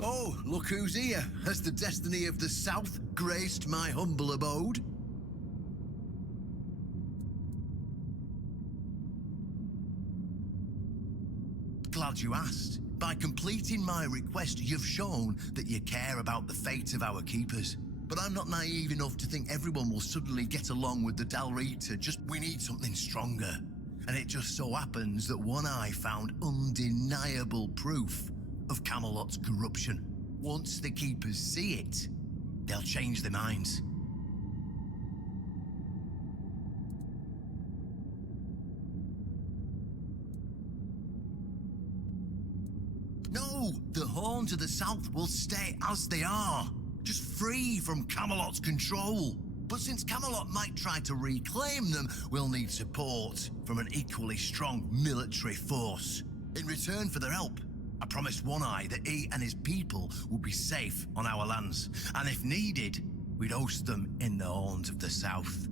Oh, look who's here. Has the destiny of the South graced my humble abode? Glad you asked. By completing my request, you've shown that you care about the fate of our keepers. But I'm not naive enough to think everyone will suddenly get along with the Dalrita. We need something stronger. And it just so happens that One Eye found undeniable proof of Camelot's corruption. Once the keepers see it, they'll change their minds. No, the horns of the South will stay as they are, just free from Camelot's control. But since Camelot might try to reclaim them, we'll need support from an equally strong military force. In return for their help, I promised One Eye that he and his people would be safe on our lands, and if needed, we'd host them in the horns of the South.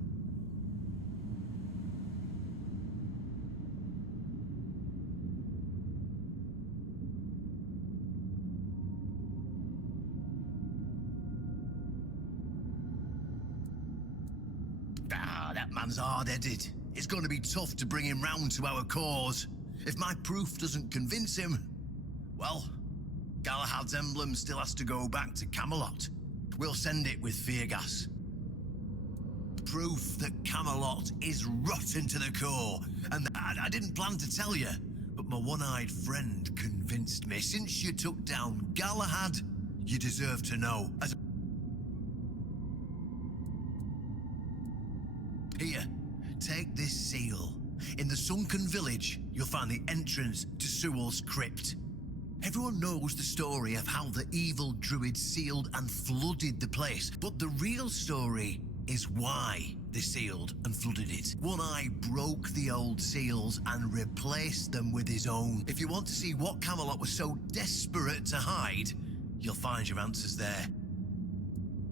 That man's hard-headed. It's going to be tough to bring him round to our cause. If my proof doesn't convince him, well, Galahad's emblem still has to go back to Camelot. We'll send it with fear gas. Proof that Camelot is rotten to the core. And I didn't plan to tell you, but my one-eyed friend convinced me. Since you took down Galahad, you deserve to know. Here, take this seal. In the sunken village, you'll find the entrance to Sewell's crypt. Everyone knows the story of how the evil druid sealed and flooded the place, but the real story is why they sealed and flooded it. One Eye broke the old seals and replaced them with his own. If you want to see what Camelot was so desperate to hide, you'll find your answers there.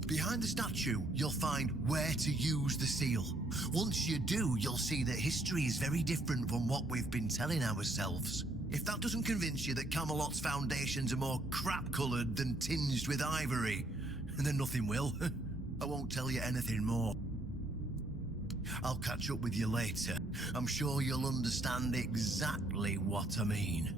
Behind the statue, you'll find where to use the seal. Once you do, you'll see that history is very different from what we've been telling ourselves. If that doesn't convince you that Camelot's foundations are more crap-coloured than tinged with ivory, then nothing will. I won't tell you anything more. I'll catch up with you later. I'm sure you'll understand exactly what I mean.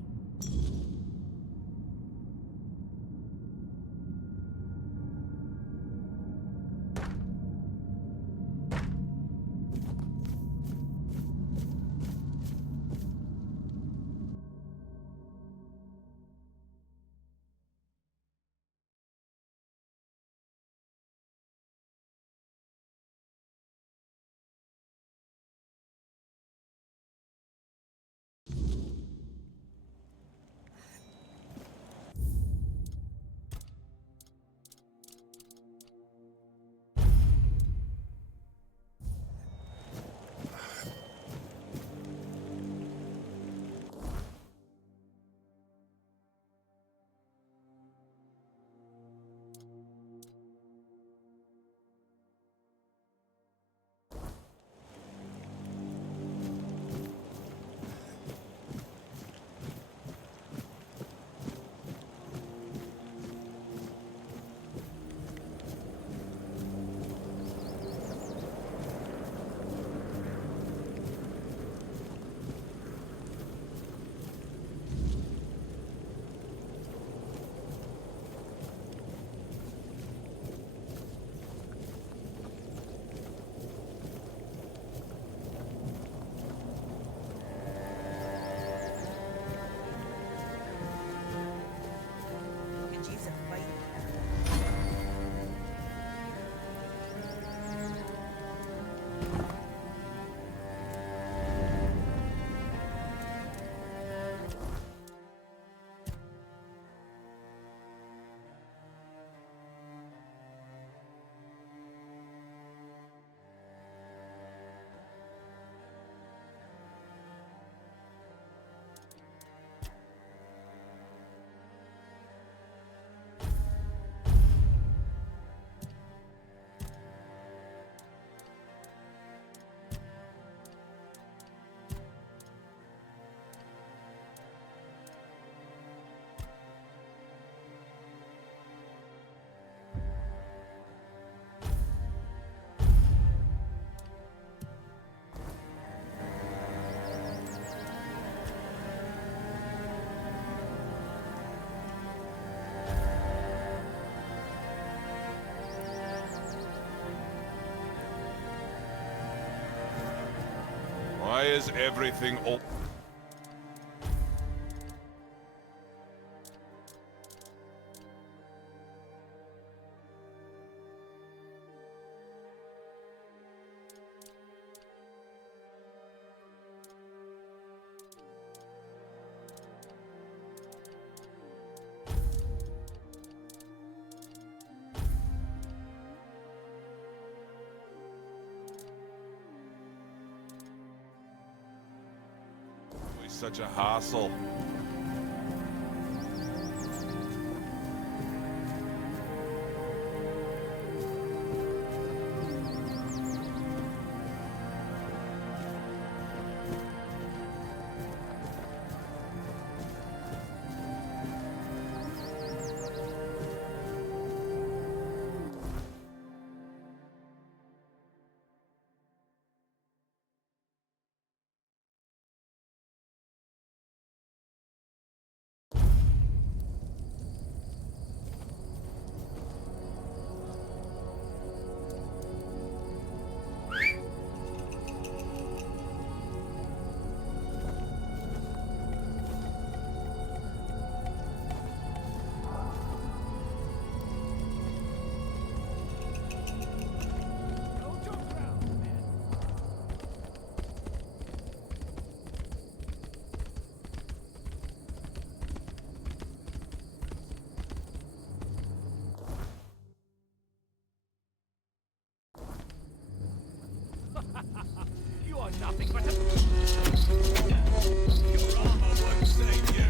Why is everything all... Such a hassle. You are nothing but a... Your armor won't save you.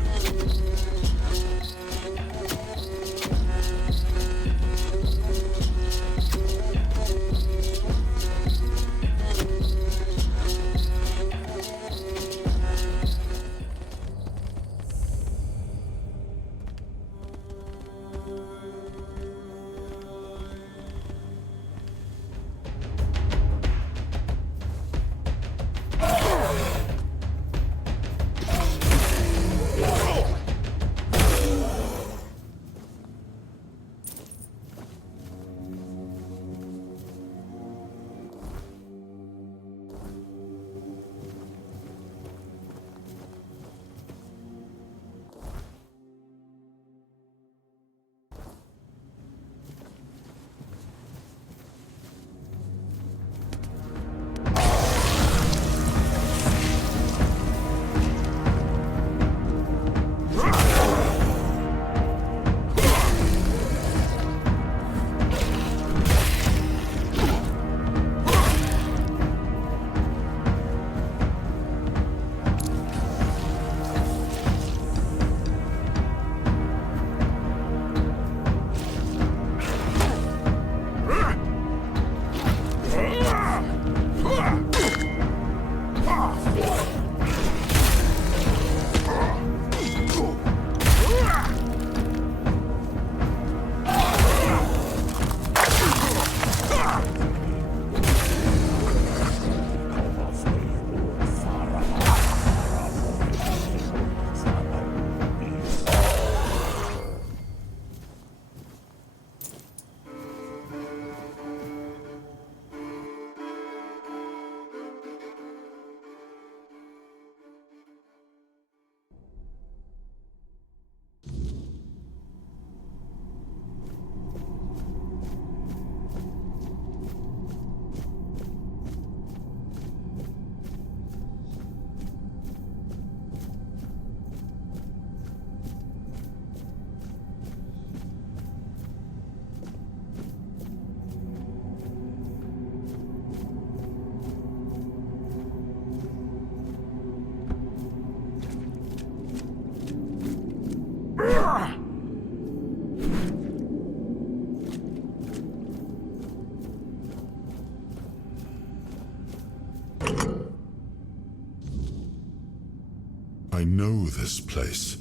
I know this place.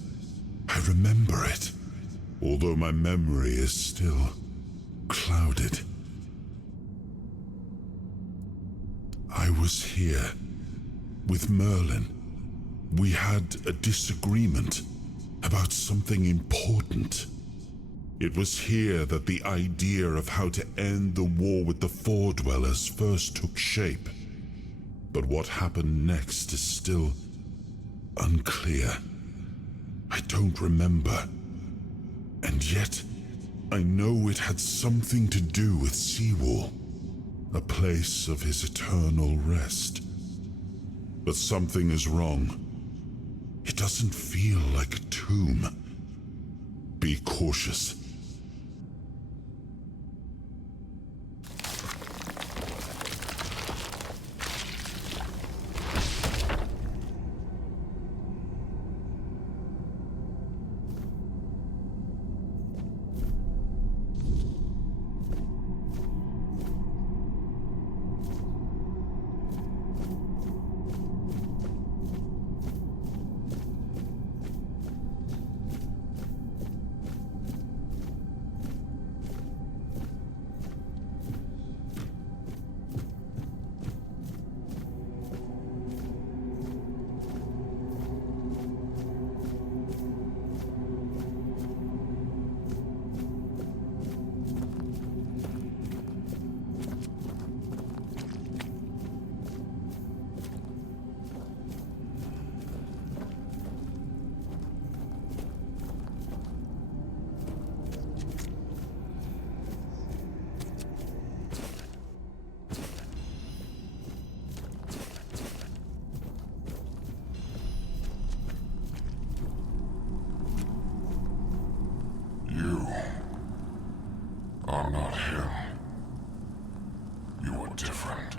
I remember it, although my memory is still clouded. I was here with Merlin. We had a disagreement about something important. It was here that the idea of how to end the war with the Four Dwellers first took shape. But what happened next is still unclear. I don't remember. And yet, I know it had something to do with Seawall, a place of his eternal rest. But something is wrong. It doesn't feel like a tomb. Be cautious. You are not him. You are different.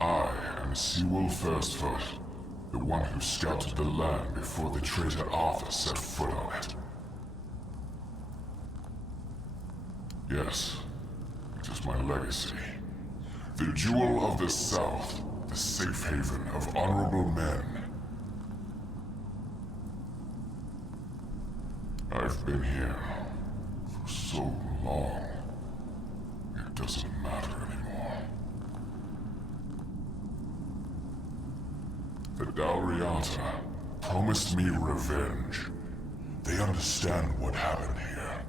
I am Seawall Firstfoot, the one who scouted the land before the traitor Arthur set foot on it. Yes, it is my legacy. The jewel of the South, the safe haven of honorable men. I've been here for so long, it doesn't matter anymore. The Dalriata promised me revenge. They understand what happened here.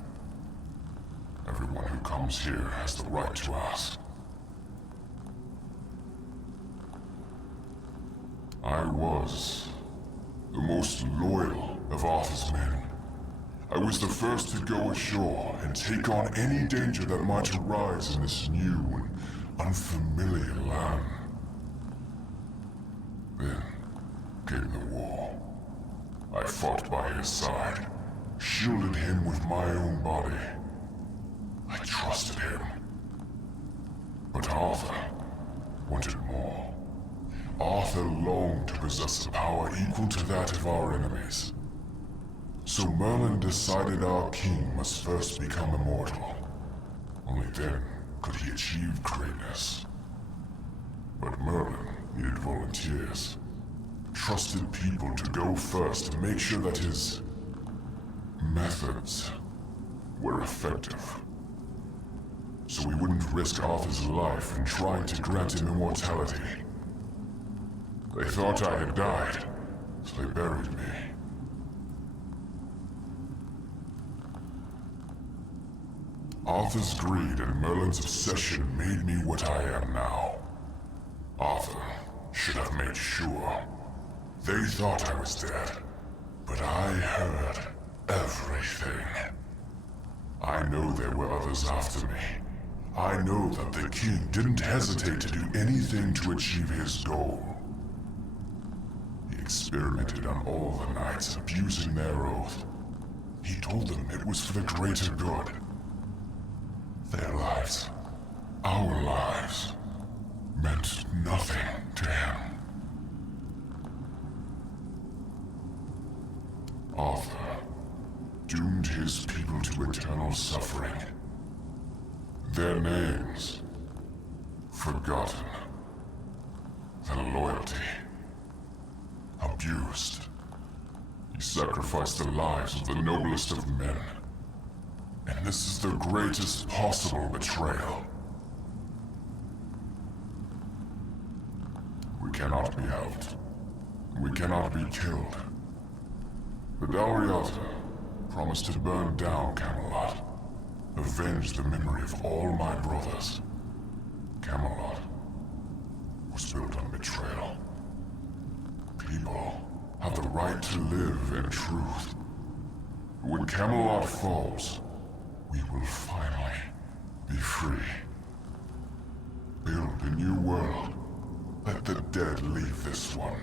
Everyone who comes here has the right to ask. I was the most loyal of Arthur's men. I was the first to go ashore and take on any danger that might arise in this new and unfamiliar land. Then came the war. I fought by his side, shielded him with my own body. I trusted him. But Arthur wanted more. Arthur longed to possess a power equal to that of our enemies. So Merlin decided our king must first become immortal. Only then could he achieve greatness. But Merlin needed volunteers. Trusted people to go first to make sure that his methods were effective. So we wouldn't risk Arthur's life in trying to grant him immortality. They thought I had died, so they buried me. Arthur's greed and Merlin's obsession made me what I am now. Arthur should have made sure. They thought I was dead, but I heard everything. I know there were others after me. I know that the king didn't hesitate to do anything to achieve his goal. He experimented on all the knights, abusing their oath. He told them it was for the greater good. Their lives, our lives, meant nothing to him. Arthur doomed his people to eternal suffering. Their names forgotten. Their loyalty abused. He sacrificed the lives of the noblest of men. And this is the greatest possible betrayal. We cannot be helped. We cannot be killed. The Dalriata promised to burn down Camelot. Avenge the memory of all my brothers. Camelot was built on betrayal. People have the right to live in truth. When Camelot falls, we will finally be free. Build a new world. Let the dead leave this one.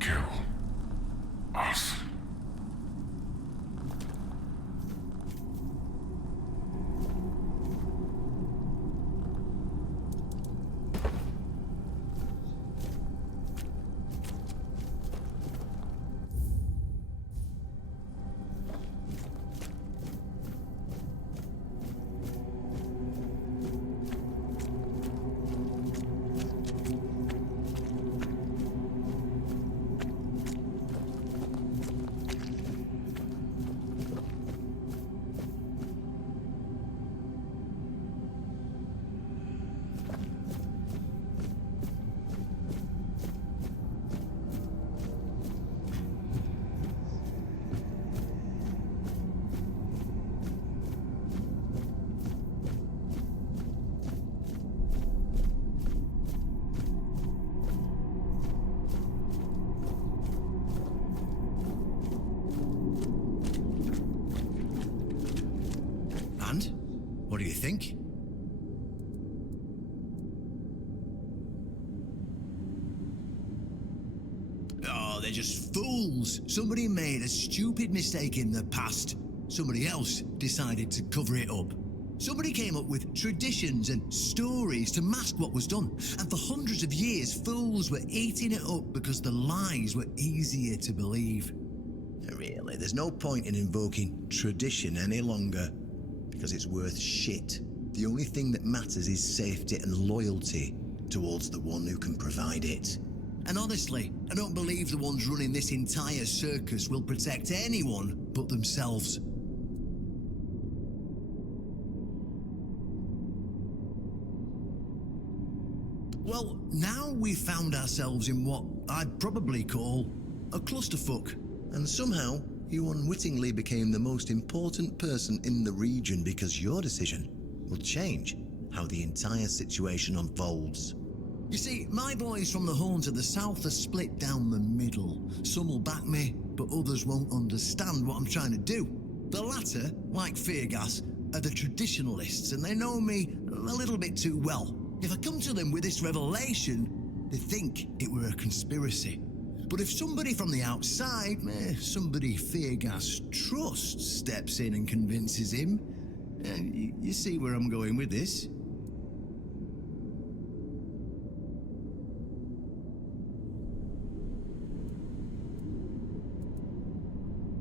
Kill us. And? What do you think? Oh, they're just fools. Somebody made a stupid mistake in the past. Somebody else decided to cover it up. Somebody came up with traditions and stories to mask what was done. And for hundreds of years, fools were eating it up because the lies were easier to believe. Really, there's no point in invoking tradition any longer, because it's worth shit. The only thing that matters is safety and loyalty towards the one who can provide it. And honestly, I don't believe the ones running this entire circus will protect anyone but themselves. Well, now we've found ourselves in what I'd probably call a clusterfuck. And somehow, you unwittingly became the most important person in the region because your decision will change how the entire situation unfolds. You see, my boys from the Horn to the south are split down the middle. Some will back me, but others won't understand what I'm trying to do. The latter, like Feargas, are the traditionalists, and they know me a little bit too well. If I come to them with this revelation, they think it were a conspiracy. But if somebody from the outside, somebody Feargas trusts, steps in and convinces him, you see where I'm going with this?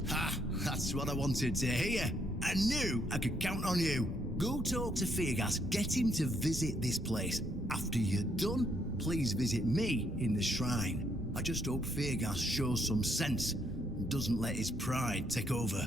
Ha! That's what I wanted to hear. I knew I could count on you. Go talk to Feargas, get him to visit this place. After you're done, please visit me in the shrine. I just hope Feargas shows some sense and doesn't let his pride take over.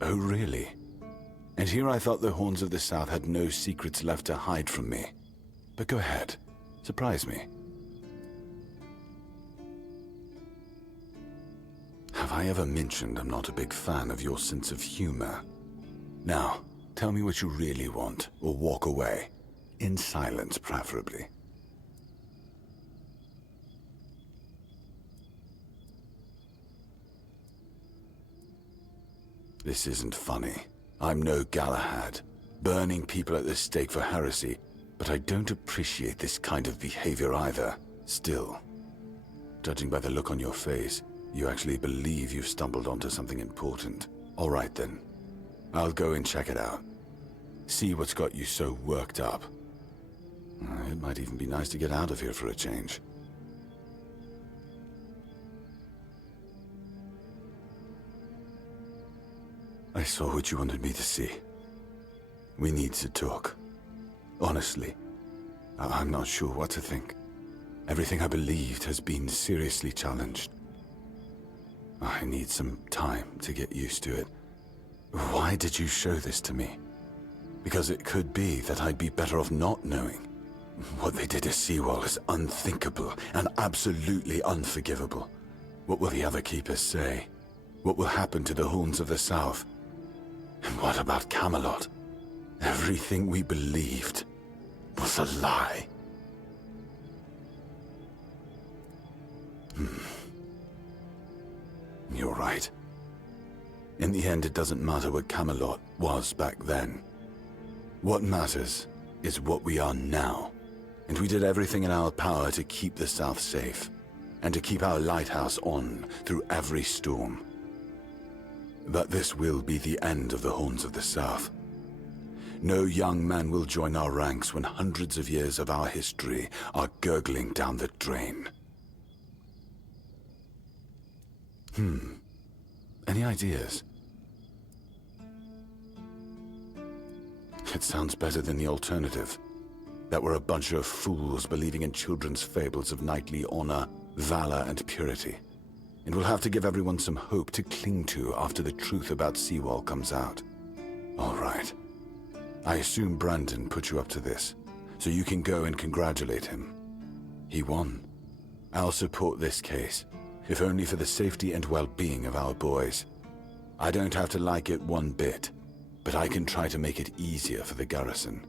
Oh, really? And here I thought the Horns of the South had no secrets left to hide from me. But go ahead. Surprise me. Have I ever mentioned I'm not a big fan of your sense of humor? Now, tell me what you really want, or walk away. In silence, preferably. This isn't funny. I'm no Galahad, burning people at the stake for heresy, but I don't appreciate this kind of behavior either. Still, judging by the look on your face, you actually believe you've stumbled onto something important. All right then. I'll go and check it out. See what's got you so worked up. It might even be nice to get out of here for a change. I saw what you wanted me to see. We need to talk. Honestly, I'm not sure what to think. Everything I believed has been seriously challenged. I need some time to get used to it. Why did you show this to me? Because it could be that I'd be better off not knowing. What they did to Seawall is unthinkable and absolutely unforgivable. What will the other keepers say? What will happen to the Horns of the South? And what about Camelot? Everything we believed was a lie. You're right. In the end, it doesn't matter what Camelot was back then. What matters is what we are now. And we did everything in our power to keep the South safe, and to keep our lighthouse on through every storm. But this will be the end of the Horns of the South. No young man will join our ranks when hundreds of years of our history are gurgling down the drain. Any ideas? It sounds better than the alternative. That we're a bunch of fools believing in children's fables of knightly honor, valor, and purity. And we'll have to give everyone some hope to cling to after the truth about Seawall comes out. All right. I assume Brandon put you up to this, so you can go and congratulate him. He won. I'll support this case, if only for the safety and well-being of our boys. I don't have to like it one bit, but I can try to make it easier for the garrison.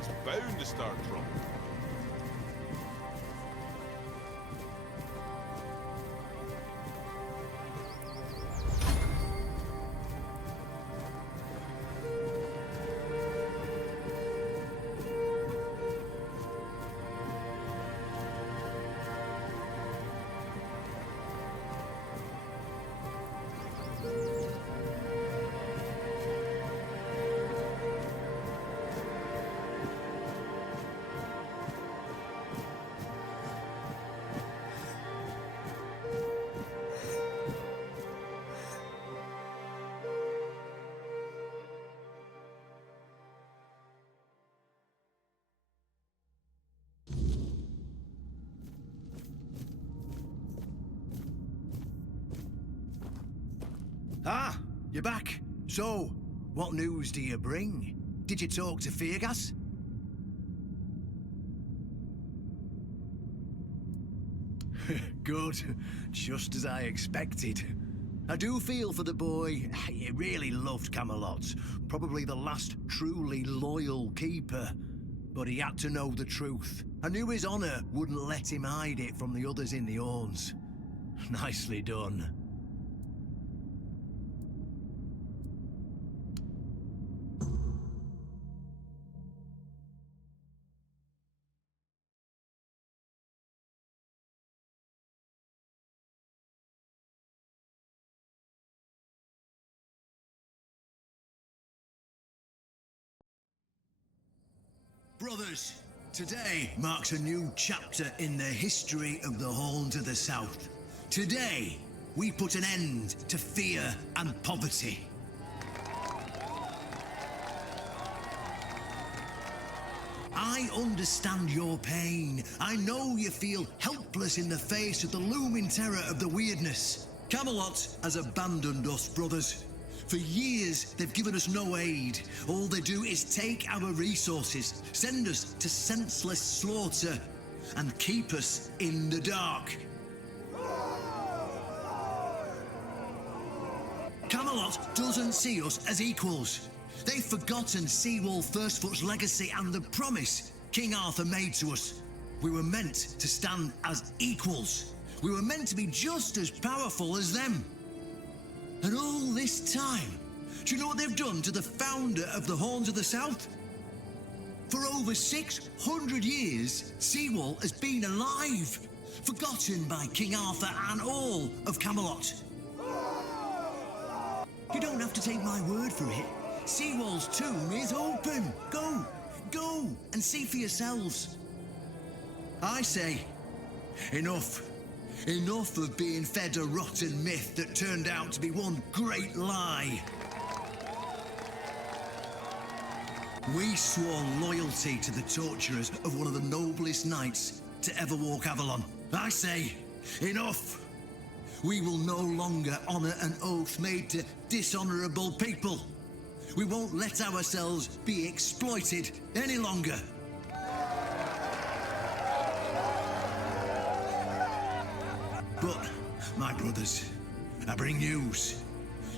Avalon's bound to start trouble. Ah, you're back. So, what news do you bring? Did you talk to Feargas? Good. Just as I expected. I do feel for the boy. He really loved Camelot. Probably the last truly loyal keeper. But he had to know the truth. I knew his honor wouldn't let him hide it from the others in the Orns. Nicely done. Brothers, today marks a new chapter in the history of the Horn to the South. Today, we put an end to fear and poverty. I understand your pain. I know you feel helpless in the face of the looming terror of the weirdness. Camelot has abandoned us, brothers. For years, they've given us no aid. All they do is take our resources, send us to senseless slaughter, and keep us in the dark. Camelot doesn't see us as equals. They've forgotten Seawall Firstfoot's legacy and the promise King Arthur made to us. We were meant to stand as equals. We were meant to be just as powerful as them. And all this time, do you know what they've done to the founder of the Horns of the South? For over 600 years, Seawall has been alive, forgotten by King Arthur and all of Camelot. You don't have to take my word for it. Seawall's tomb is open. Go and see for yourselves. I say, enough. Enough of being fed a rotten myth that turned out to be one great lie. We swore loyalty to the torturers of one of the noblest knights to ever walk Avalon. I say, enough. We will no longer honor an oath made to dishonorable people. We won't let ourselves be exploited any longer. But, my brothers, I bring news.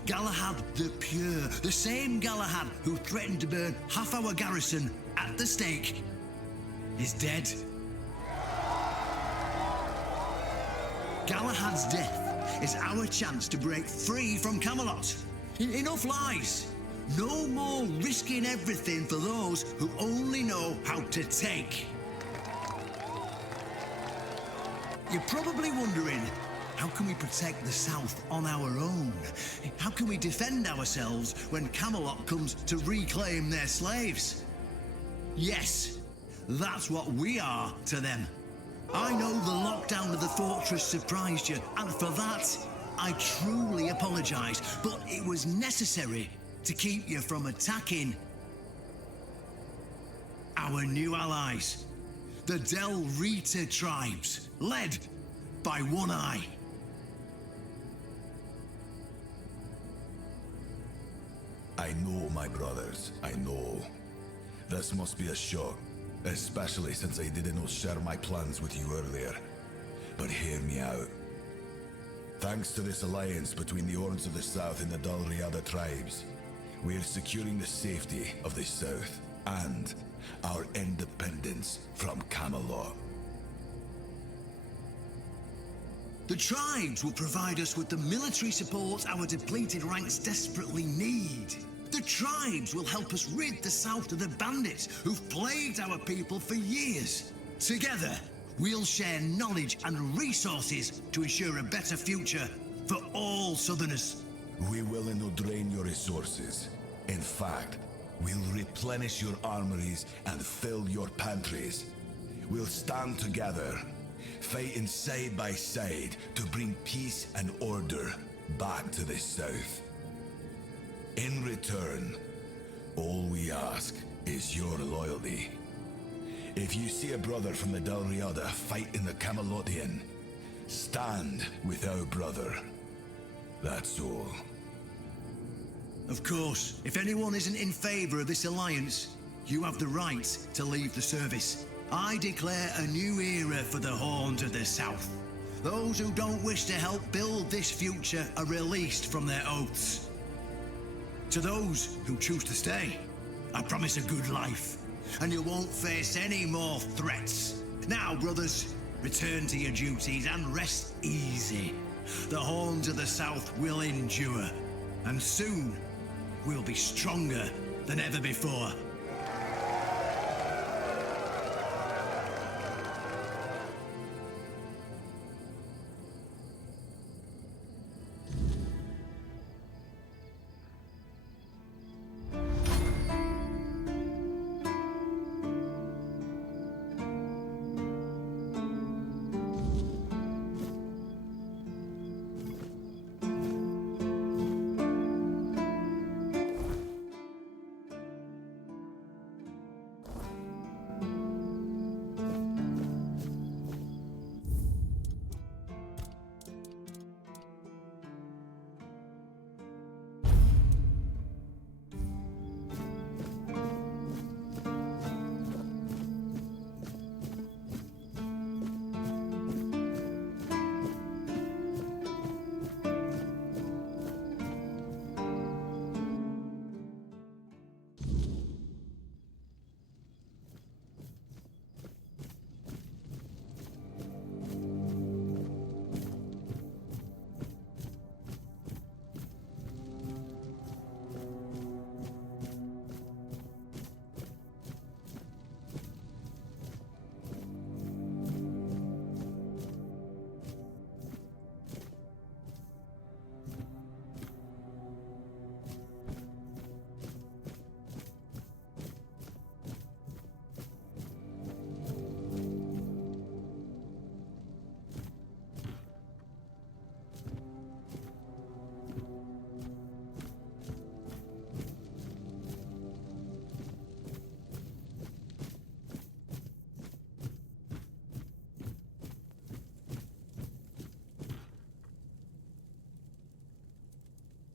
Galahad the Pure, the same Galahad who threatened to burn half our garrison at the stake, is dead. Galahad's death is our chance to break free from Camelot. Enough lies. No more risking everything for those who only know how to take. You're probably wondering, how can we protect the South on our own? How can we defend ourselves when Camelot comes to reclaim their slaves? Yes, that's what we are to them. I know the lockdown of the fortress surprised you, and for that, I truly apologize, but it was necessary to keep you from attacking our new allies, the Del Rita tribes, led by One Eye. I know, my brothers, I know. This must be a shock, especially since I didn't share my plans with you earlier. But hear me out. Thanks to this alliance between the Orns of the South and the Dal Riada tribes, we are securing the safety of the South. and our independence from Camelot. The tribes will provide us with the military support our depleted ranks desperately need. The tribes will help us rid the South of the bandits who've plagued our people for years. Together, we'll share knowledge and resources to ensure a better future for all Southerners. We will not drain your resources. In fact, we'll replenish your armories and fill your pantries. We'll stand together, fighting side by side to bring peace and order back to the South. In return, all we ask is your loyalty. If you see a brother from the Dalriada fighting the Camelotian, stand with our brother. That's all. Of course, if anyone isn't in favor of this alliance, you have the right to leave the service. I declare a new era for the Horns of the South. Those who don't wish to help build this future are released from their oaths. To those who choose to stay, I promise a good life, and you won't face any more threats. Now, brothers, return to your duties and rest easy. The Horns of the South will endure, and soon we'll be stronger than ever before.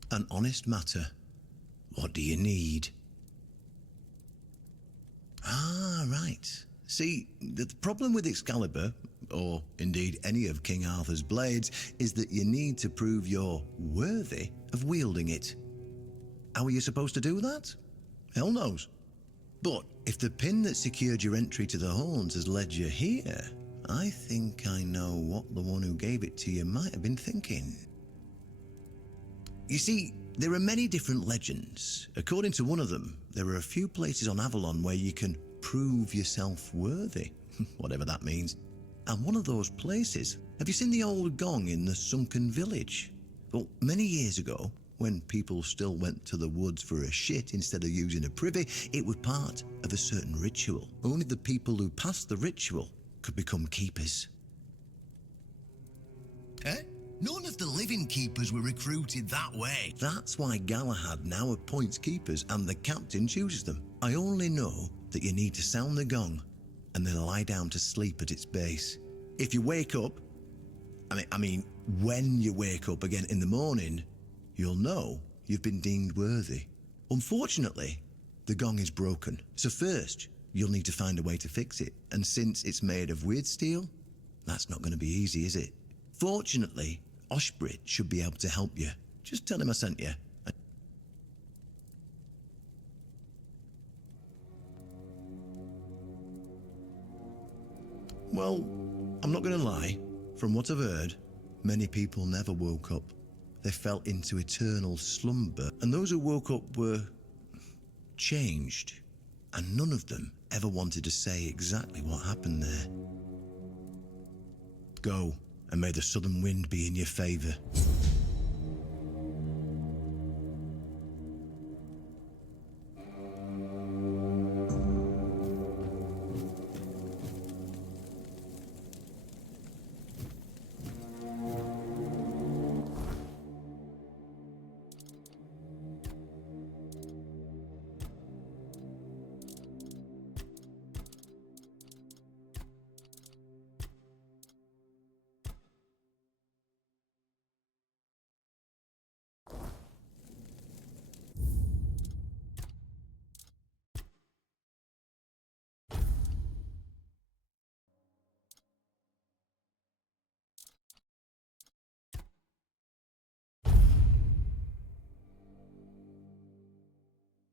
An honest matter. What do you need? Ah, right. See, the problem with Excalibur, or indeed any of King Arthur's blades, is that you need to prove you're worthy of wielding it. How are you supposed to do that? Hell knows. But if the pin that secured your entry to the Horns has led you here, I think I know what the one who gave it to you might have been thinking. You see, there are many different legends. According to one of them, there are a few places on Avalon where you can prove yourself worthy, whatever that means. And one of those places, have you seen the old Gong in the sunken village? Well, many years ago, when people still went to the woods for a shit instead of using a privy, it was part of a certain ritual. Only the people who passed the ritual could become keepers. Eh? None of the living keepers were recruited that way. That's why Galahad now appoints keepers and the captain chooses them. I only know that you need to sound the gong and then lie down to sleep at its base. If you wake up, I mean, when you wake up again in the morning, you'll know you've been deemed worthy. Unfortunately, the gong is broken. So first, you'll need to find a way to fix it. And since it's made of weird steel, that's not going to be easy, is it? Fortunately, Oshbrit should be able to help you. Just tell him I sent you. Well, I'm not going to lie. From what I've heard, many people never woke up. They fell into eternal slumber, and those who woke up were changed, and none of them ever wanted to say exactly what happened there. Go, and may the southern wind be in your favor.